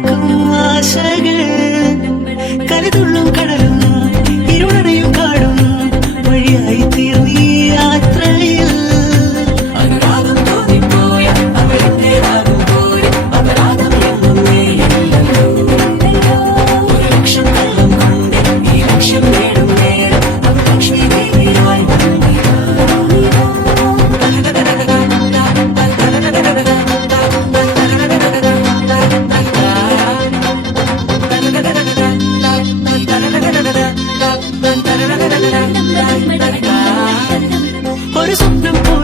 Come on. Simple.